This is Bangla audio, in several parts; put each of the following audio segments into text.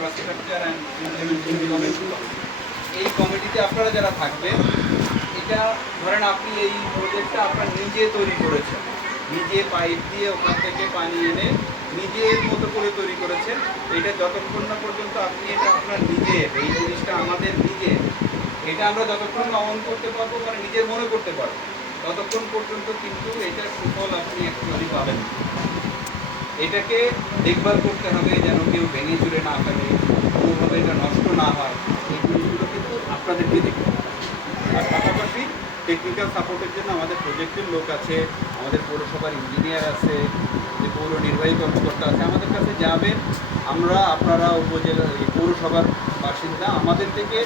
Infrastructure and implementation committee. এই কমিটিতে আপনারা যারা থাকবেন, এটা ধরেন আপনি এই প্রজেক্টটা আপনার নিজে তৈরি করেছেন, নিজে পাইপ দিয়ে ওখান থেকে পানি এনে নিজের মতো করে তৈরি করেছেন। এটা যতক্ষণ না পর্যন্ত আপনি এটা আপনার নিজের, এই জিনিসটা আমাদের নিজের, এটা আমরা যতক্ষণ না অন করতে পারবো, মানে নিজের মনে করতে পারবো, ততক্ষণ পর্যন্ত কিন্তু এটার সুফল আপনি অ্যাকচুয়ালি পাবেন। এটাকে দেখভাল করতে হবে যেন কেউ ভেঙে চুরে না ফেলে, কোনোভাবে এটা নষ্ট না হয়, এই জিনিসগুলো কিন্তু আপনাদেরকে দেখতে হবে। আর পাশাপাশি টেকনিক্যাল সাপোর্টের জন্য আমাদের প্রজেক্টের লোক আছে, আমাদের পৌরসভার ইঞ্জিনিয়ার আছে, যে পৌর নির্বাহী কর্মকর্তা আছে, আমাদের কাছে যাবেন। আমরা আপনারা উপজেলা পৌরসভার বাসিন্দা, আমাদের থেকে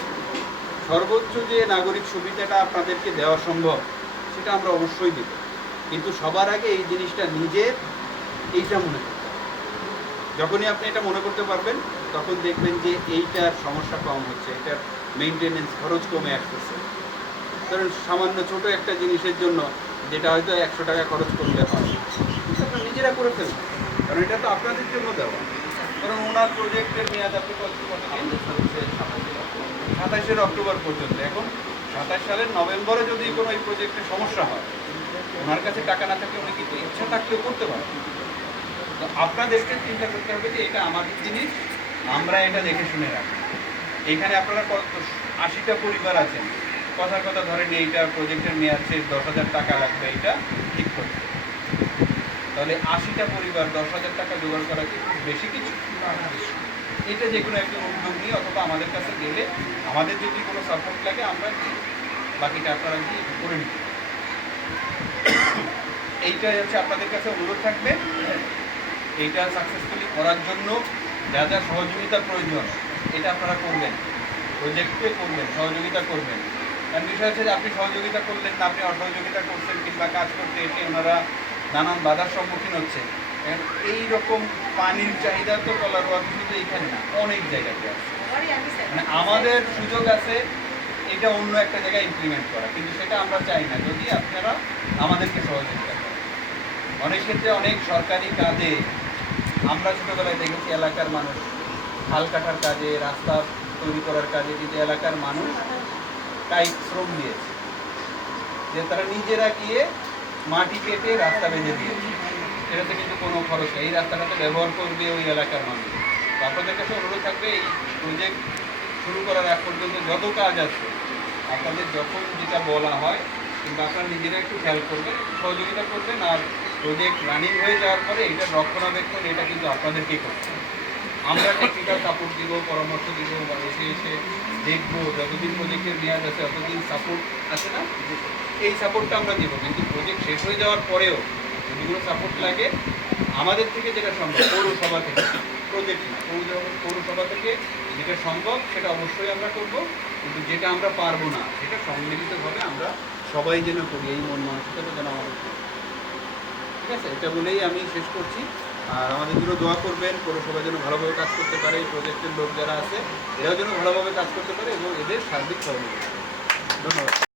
সর্বোচ্চ যে নাগরিক সুবিধাটা আপনাদেরকে দেওয়া সম্ভব সেটা আমরা অবশ্যই দেব, কিন্তু সবার আগে এই জিনিসটা নিজের, এইটা মনে করতে হবে। যখনই আপনি এটা মনে করতে পারবেন তখন দেখবেন যে এইটার সমস্যা কম হচ্ছে, এটার মেনটেনেন্স খরচ কমে আসতেছে। কারণ সামান্য ছোট একটা জিনিসের জন্য যেটা হয়তো 100 টাকা খরচ করলে হয়, কিন্তু আপনারা নিজেরা করে ফেলবেন, কারণ এটা তো আপনাদের জন্য দেওয়া। কারণ ওনার প্রজেক্টের মেয়াদ আপনি কতদিন 27 অক্টোবর পর্যন্ত। এখন 27 সালের নভেম্বরে যদি কোনো এই প্রজেক্টের সমস্যা হয়, ওনার কাছে টাকা না থাকলে উনি কিন্তু ইচ্ছা থাকলেও করতে পারেন। তো আপনাদেরকে চিন্তা করতে হবে যে এটা আমাদের জিনিস, আমরা এটা দেখে শুনে রাখি। এখানে আপনারা 80টা পরিবার আছেন, কথার কথা ধরেন এইটা প্রজেক্টের মেয়াদ শেষ, 10,000 টাকা লাগবে এটা ঠিক করতে। তাহলে 80টা পরিবার 10,000 টাকা জোগাড় করা কি বেশি কিছু? এটা যে কোনো একটা উদ্যোগ নিয়ে অথবা আমাদের কাছে গেলে, আমাদের যদি কোনো সাপোর্ট লাগে আমরা বাকিটা আপনারা কি করে নিতে। এইটাই হচ্ছে আপনাদের কাছে অনুরোধ থাকবে। এইটা সাকসেসফুলি করার জন্য যা যা সহযোগিতা প্রয়োজন এটা আপনারা করবেন, প্রজেক্টে করবেন, সহযোগিতা করবেন। কারণ বিষয় হচ্ছে যে আপনি সহযোগিতা করলেন না, আপনি অসহযোগিতা করছেন, কিংবা কাজ করতে এসে ওনারা নানান বাধার সম্মুখীন হচ্ছে। এইরকম পানির চাহিদা তো কলারোয়া শুধু এইখানে না, অনেক জায়গাতে আছে। মানে আমাদের সুযোগ আছে এটা অন্য একটা জায়গায় ইমপ্লিমেন্ট করা, কিন্তু সেটা আমরা চাই না যদি আপনারা আমাদেরকে সহযোগিতা করেন। অনেক ক্ষেত্রে অনেক সরকারি কাজে আমরা ছোটোবেলায় দেখেছি এলাকার মানুষ খাল কাটার কাজে, রাস্তা তৈরি করার কাজে কিন্তু এলাকার মানুষ কায়িক শ্রম দিয়েছে, যে তারা নিজেরা গিয়ে মাটি কেটে রাস্তা বেঁধে দিয়েছে। সেটাতে কিন্তু কোনো খরচ নেই, এই রাস্তাটাতে ব্যবহার করবে ওই এলাকার মানুষ। তো আপনাদের কাছে অনুরোধ থাকবে এই প্রজেক্ট শুরু করার আগ পর্যন্ত যত কাজ আছে আপনাদের যখন যেটা বলা হয়, কিংবা আপনারা নিজেরা একটু খেয়াল করবেন, সহযোগিতা করবেন। আর প্রজেক্ট রানিং হয়ে যাওয়ার পরে এইটার রক্ষণাবেক্ষণ এটা কিন্তু আপনাদেরকেই করতে হবে। আমরা টেকনিক্যাল সাপোর্ট দিব, পরামর্শ দিব, বা এসে এসে দেখবো, যতদিন প্রজেক্টের মেয়াদ আছে ততদিন সাপোর্ট আছে না, এই সাপোর্টটা আমরা দিব। কিন্তু প্রজেক্ট শেষ হয়ে যাওয়ার পরেও যদি কোনো সাপোর্ট লাগে আমাদের থেকে যেটা সম্ভব, পৌরসভা থেকে, প্রজেক্ট না, পৌরসভা থেকে যেটা সম্ভব সেটা অবশ্যই আমরা করব। কিন্তু যেটা আমরা পারবো না সেটা সম্মিলিতভাবে আমরা সবাই যেন করি, এই মন মানসিকতা যেন আমাদের। ঠিক আছে, এটা বলেই আমি শেষ করছি। আর আমাদের জন্য দোয়া করবেন, পৌরসভা যেন ভালোভাবে কাজ করতে পারে, এই প্রজেক্টের লোক যারা আছে এরাও যেন ভালোভাবে কাজ করতে পারে এবং এদের সার্বিক সহযোগিতা। ধন্যবাদ।